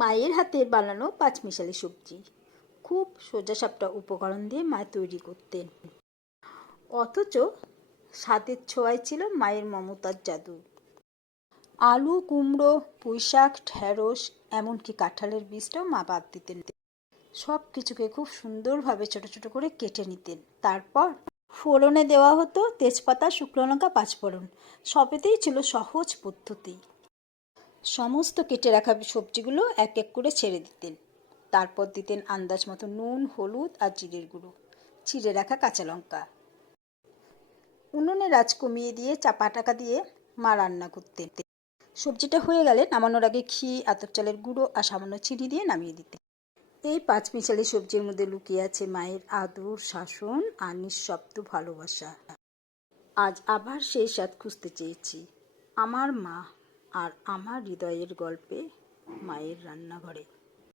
মায়ের হাতে বানানো পাঁচমিশালি সবজি। খুব সোজাসাপটা উপকরণ দিয়ে মা তৈরি করতেন। অথচ স্বাদের ছোঁয়ায় ছিল মায়ের মমতার জাদু। আলু, কুমড়ো, পুঁইশাক ঢ্যাঁড়স এমনকি কাঁঠালের বীজটাও মা বাদ দিতেন। সব কিছুকে খুব সুন্দরভাবে ছোট ছোট করে কেটে নিতেন। তারপর ফোড়নে দেওয়া হতো তেজপাতা, শুকনো লঙ্কা, পাঁচফোড়ন। সবেতেই ছিল সহজ পদ্ধতি। সমস্ত কেটে রাখা সবজিগুলো এক এক করে ছেড়ে দিতেন। তারপর দিতেন আন্দাজ মতো নুন, হলুদ আর জিরের গুঁড়ো। চিড়ে রাখা কাঁচা লঙ্কা। উনুনে রাজ কমিয়ে দিয়ে চাপা টাকা দিয়ে মা রান্না করতেন। সবজিটা হয়ে গেলে নামানোর আগে ঘি আতর চালের গুঁড়ো আর সামান্য চিনি দিয়ে নামিয়ে দিতেন। এই পাঁচ মিশালি সবজির মধ্যে লুকিয়ে আছে মায়ের আদর, শাসন আর নিঃশব্দ ভালোবাসা। আজ আবার সেই স্বাদ খুঁজতে চেয়েছি। আমার মা আর আমার হৃদয়ের গল্পে মায়ের রান্নাঘরে।